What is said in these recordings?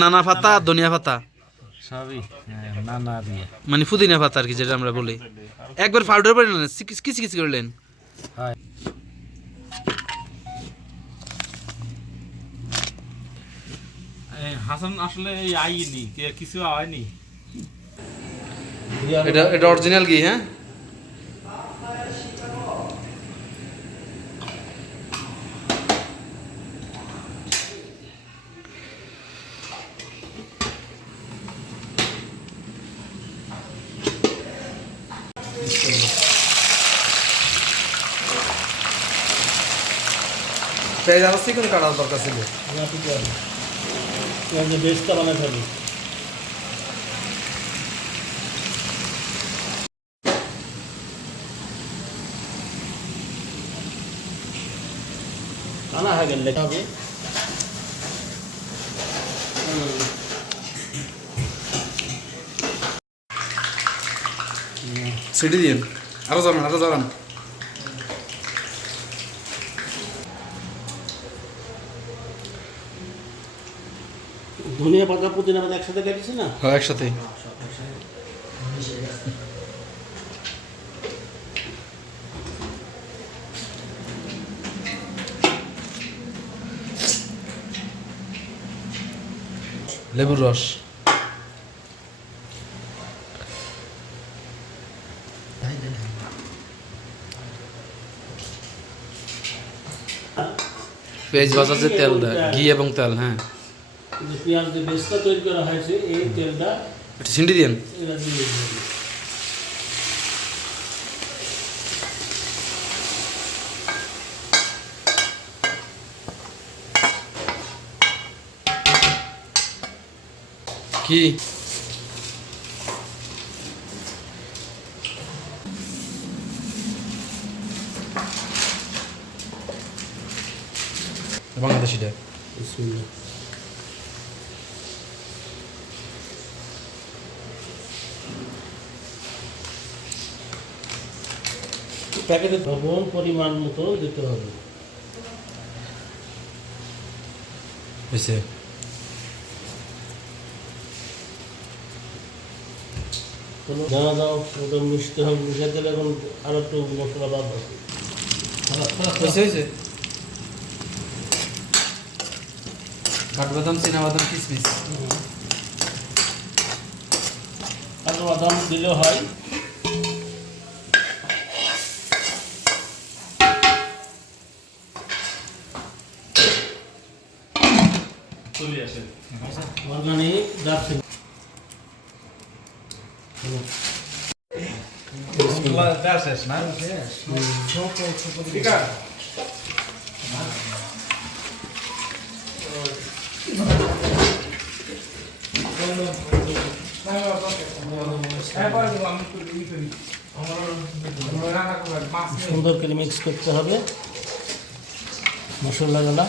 নানা পাতা, ধনিয়া পাতা সবই নানা দিয়ে, মানে পুদিনা পাতা আর কি, যেটা আমরা বলি। একবার পাউডার করে নিলেন, কিছু কিছু করলেন। হয় হাসান আসলে আইনি কিছু হয়নি। এটা অরিজিনাল ঘি, হ্যাঁ। পেঁয়াজ আরো চিকন কাটার দরকার ছিল। বেশটা বানাই ফেলি। আনা হয়ে গেলে হবে সিটি দিন, আরো যাবেন, আরো যাবেন। ধনিয়া পাতা পুদিনা পাতা একসাথে কেটেছি না? হ্যাঁ, একসাথে। লেবুর রস, পেঁয়াজ ভাজার যে তেলটা, ঘি এবং তেল, হ্যাঁ। পেঁয়াজ যে বেসটা তৈরি করা হয়েছে এই তেলটা এটা ছিন্ডি দিন। এটা দিয়ে কি বাংলাদেশিটা? প্যাকেটে লবণ পরিমাণ মতো দিতে হবে। বুঝছে? দানা দাও, ওটা মিশতে হবে, মিশাতে গেলে এখন আরো একটু মশলা বাদ হবে। হয়েছে কাঠবাদাম, চীনাবাদাম, কিশমিশ, কাজু বাদাম দিলেও হয়। অর্গানিক দারচিনি সুন্দর করে মিক্স করতে হবে মশলাগুলা।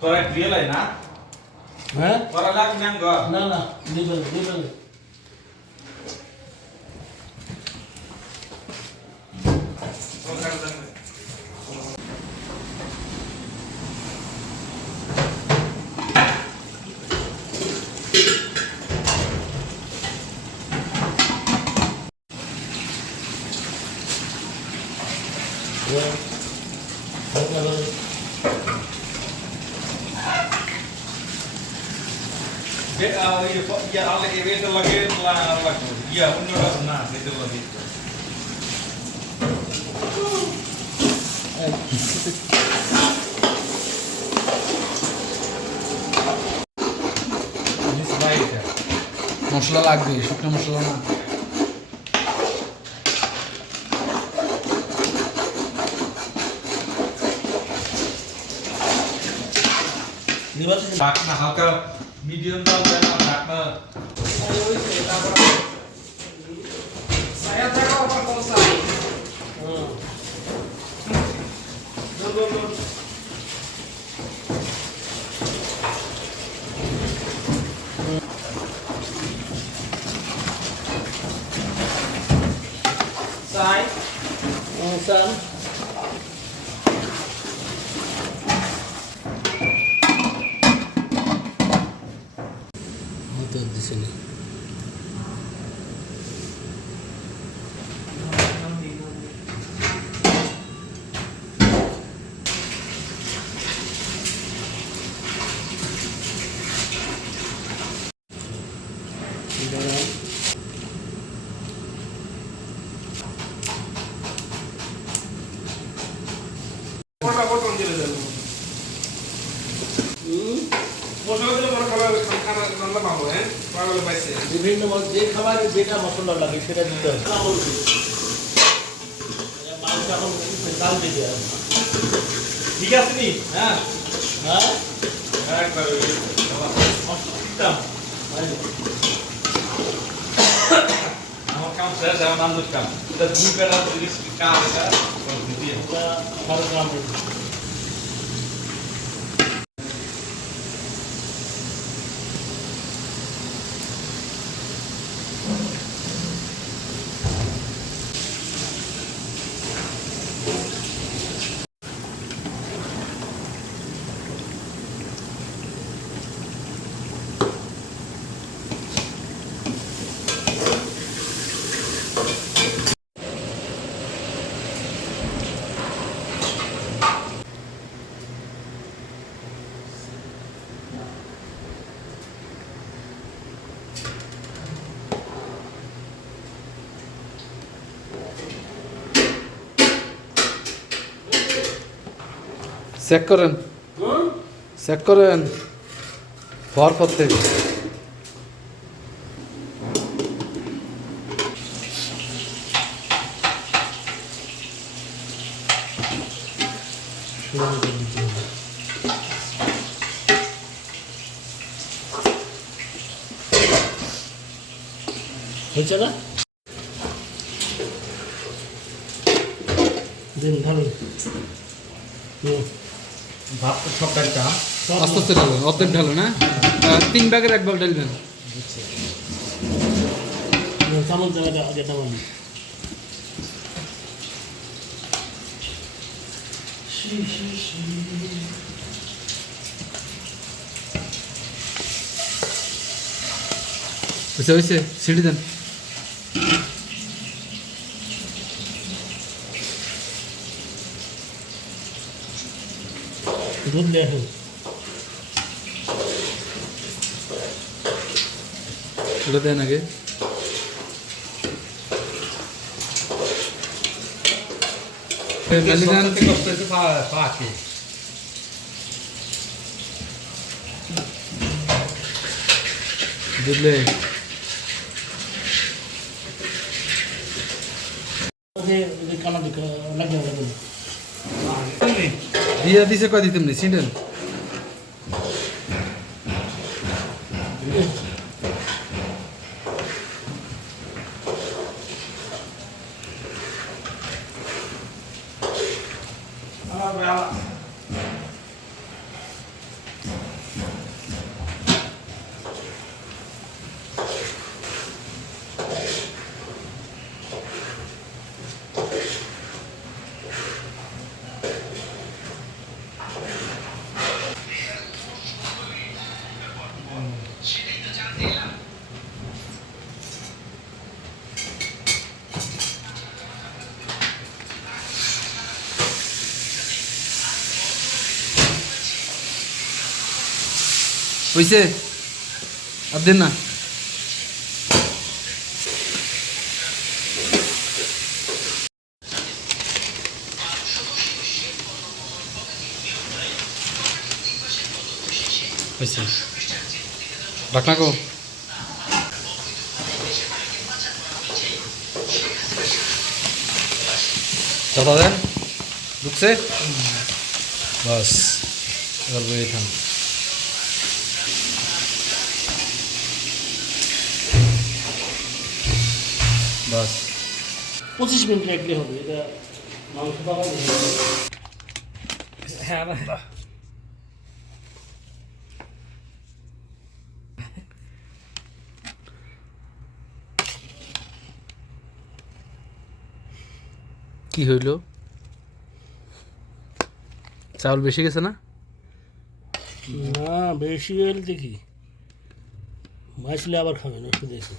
তোরা ক্রিয়ালাই না? হ্যাঁ, তোরা লাগ নাম গো? না না, দিবেন দিবেন। মশলা লাগবে, শুকনো মশলা না। ঢাকনা হালকা মিডিয়াম দাও, ঢাকনা Hasan. হতে দিছে না মশলা কত দিলে দেবো মশলা দিলে মনে খাবার খানা রান্না পাবো হ্যাঁ পাগলে পাইছে বিভিন্ন যে খাবারে যেটা মশলা লাগে সেটা দিতে হবে মাংস এখন ডাল দিতে হবে ঠিক আছে নি হ্যাঁ হ্যাঁ একবার আমার কাম শেষ আমার নান্দুর কাম এটা দুই বেলা তিরিশ কাম এটা দিয়ে ভালো কাম চেক করেন চেক করেন হওয়ার পর থেকে হয়েছে না দিন ভালো ভাত তো সব কাটতাম আস্তে আস্তে ঢালেন অর্ধেক ঢালেন না 3 ভাগের 1 ভাগ ঢালবেন চামচ দেওয়া আগে তেমন হয়েছে হয়েছে সিঁড়ি দেন দুধ নিয়ে আসুন ওটা দেন আগে মেলি দেন পাকে বুঝলে কানা লাগে দিয়া দিছে কয় দিতেন নি সিন্ডেন হইছে আর দেন না হইছে ঢাকনা কো চাপা দেন ঢুকছে বাস এবার বেরিয়ে থাম বাস 25 মিনিট রাখলে হবে এটা মাংস পাকা হ্যাঁ কি হইল? চাউল বেশি গেছে না? না বেশি হইলে দেখি মাছলে আবার খাবে না একটু দেখি।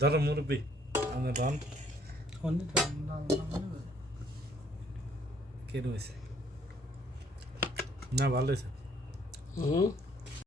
ধরো মুরব্বী আমার রান কে রয়েছে না ভালো হয়েছে হুম